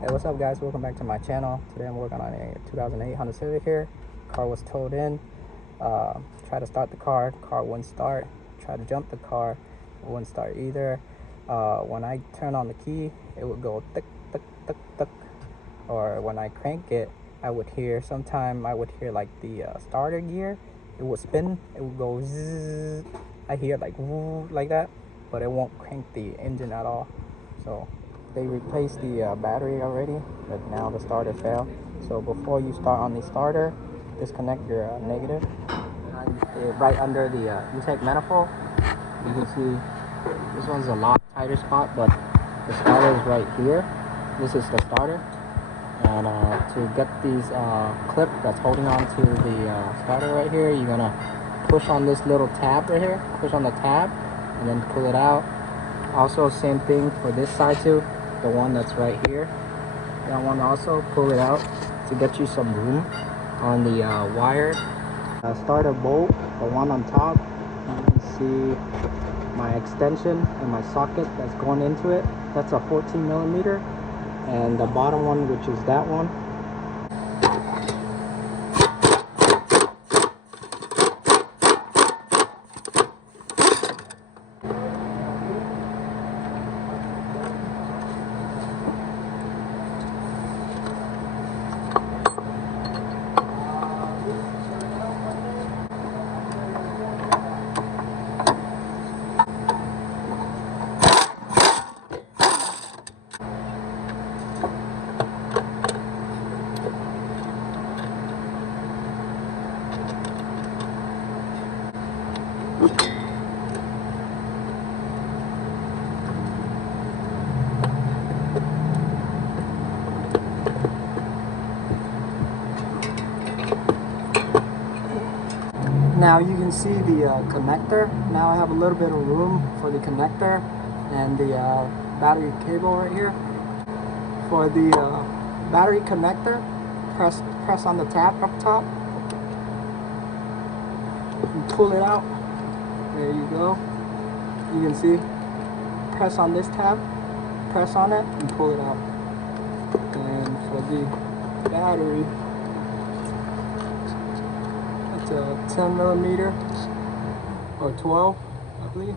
Hey, what's up guys, welcome back to my channel. Today I'm working on a 2008 Honda Civic here. Car was towed in. Try to start the car wouldn't start. Try to jump the car, it wouldn't start either. When I turn on the key, it would go tick tick tick tick, or when I crank it, I would hear like the starter gear. It would spin, it would go zzz. I hear like woo, like that, but it won't crank the engine at all. So they replaced the battery already, but now the starter failed. So before you start on the starter, disconnect your negative. Right under the intake manifold, you can see this one's a lot tighter spot, but the starter is right here. This is the starter, and to get these clip that's holding on to the starter right here, you're gonna push on this little tab right here. Push on the tab, and then pull it out. Also, same thing for this side too. The one that's right here, that one also, pull it out to get you some room on the wire. Starter bolt, the one on top, you can see my extension and my socket that's going into it. That's a 14 millimeter, and the bottom one, which is that one, now you can see the connector. Now I have a little bit of room for the connector and the battery cable right here. For the battery connector, press on the tab up top and pull it out. There you go. You can see, press on this tab, press on it and pull it out. And for the battery, it's a 10 millimeter or 12, I believe.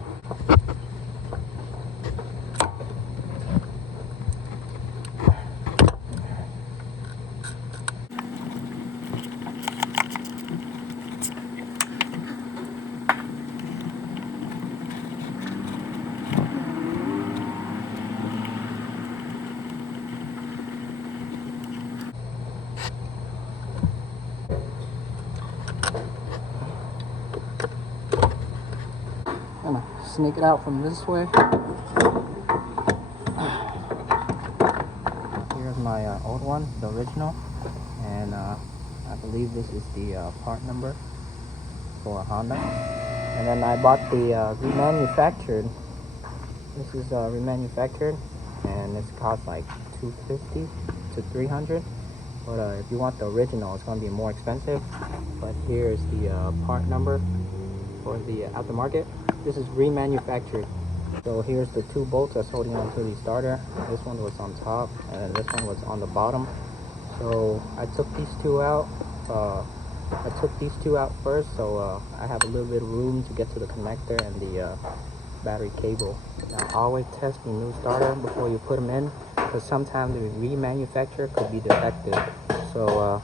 I'm gonna sneak it out from this way. Here's my old one, the original, and I believe this is the part number for Honda. And then I bought the remanufactured. This is remanufactured, and this costs like $250 to $300. But if you want the original, it's gonna be more expensive. But here's the part number for the aftermarket. This is remanufactured. So here's the two bolts that's holding on to the starter. This one was on top and this one was on the bottom. So I took these two out. First, so I have a little bit of room to get to the connector and the battery cable. Now always test your new starter before you put them in, because sometimes the remanufactured could be defective. So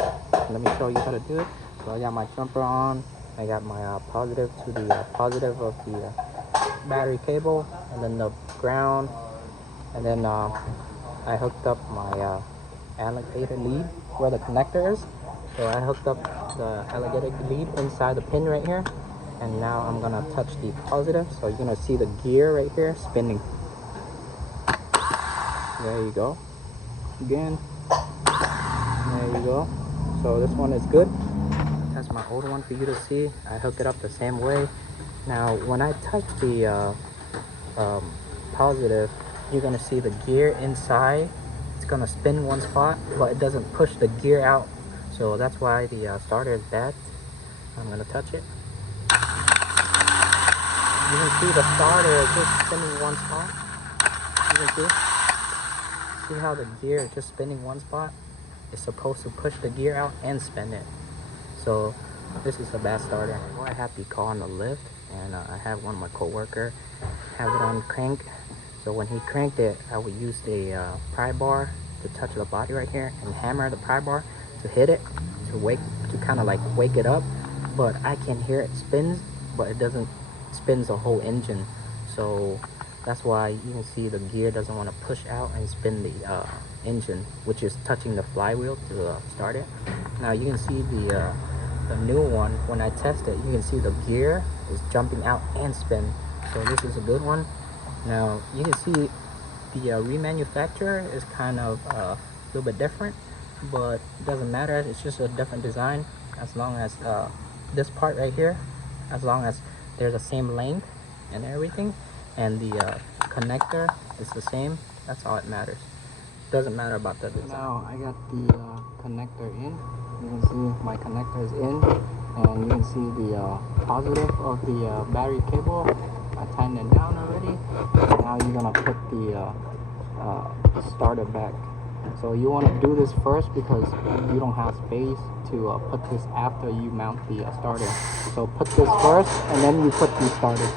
let me show you how to do it. So I got my jumper on. I got my positive to the positive of the battery cable, and then the ground, and then I hooked up my alligator lead where the connector is. So I hooked up the alligator lead inside the pin right here, and now I'm gonna touch the positive. So you're gonna see the gear right here spinning. There you go. Again. There you go. So this one is good. That's my old one for you to see. I hooked it up the same way. Now when I touch the positive, you're gonna see the gear inside. It's gonna spin one spot, but it doesn't push the gear out. So that's why the starter is bad. I'm gonna touch it. You can see the starter is just spinning one spot. You can see. see how the gear is just spinning one spot? It's supposed to push the gear out and spin it. So this is a bad starter. Well, I have the car on the lift, and I have one of my co-worker have it on crank. So when he cranked it, I would use the pry bar to touch the body right here and hammer the pry bar to hit it, to kind of like wake it up. But I can hear it spins, but it doesn't spins the whole engine. So that's why you can see the gear doesn't want to push out and spin the engine, which is touching the flywheel to start it. Now you can see the new one. When I test it, you can see the gear is jumping out and spin. So this is a good one. Now you can see the remanufactured is kind of a little bit different, but it doesn't matter. It's just a different design. As long as this part right here, as long as there's the same length and everything, and the connector is the same, that's all it matters. Doesn't matter about the design. Now I got the connector in. You can see my connector is in, and you can see the positive of the battery cable. I tightened it down already. Now you're gonna put the starter back. So you want to do this first because you don't have space to put this after you mount the starter. So put this first, and then you put the starter.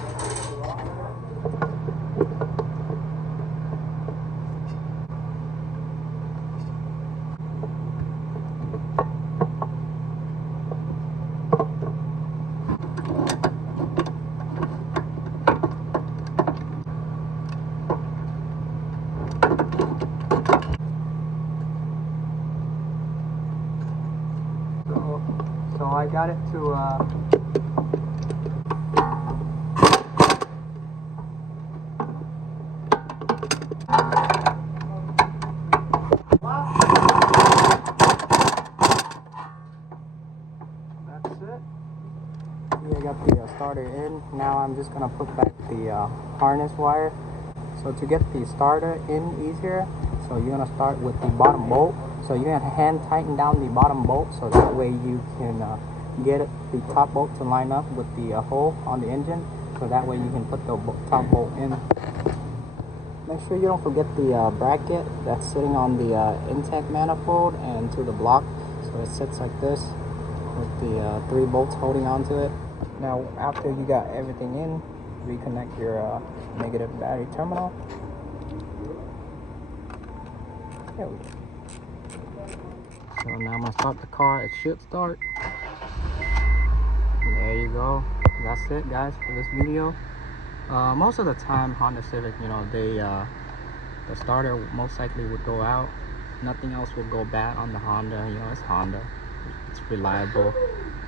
So I got it to that's it. Yeah, I got the starter in. Now I'm just gonna put back the harness wire. So to get the starter in easier, so you're gonna start with the bottom bolt. So you're gonna hand tighten down the bottom bolt, so that way you can get the top bolt to line up with the hole on the engine. So that way you can put the top bolt in. Make sure you don't forget the bracket that's sitting on the intake manifold and to the block. So it sits like this with the 3 bolts holding onto it. Now after you got everything in, reconnect your negative battery terminal. There we go. So now I'm gonna start the car. It should start. There you go. That's it, guys, for this video. Most of the time, Honda Civic, you know, the starter most likely would go out. Nothing else will go bad on the Honda. You know, it's Honda. It's reliable.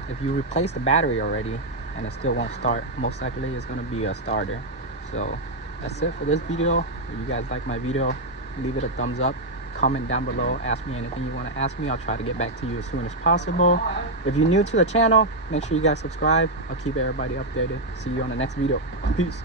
If you replace the battery already and it still won't start, most likely it's gonna be a starter. So that's it for this video. If you guys like my video, leave it a thumbs up. Comment down below, ask me anything you want to ask me. I'll try to get back to you as soon as possible. If you're new to the channel, make sure you guys subscribe. I'll keep everybody updated. See you on the next video. Peace.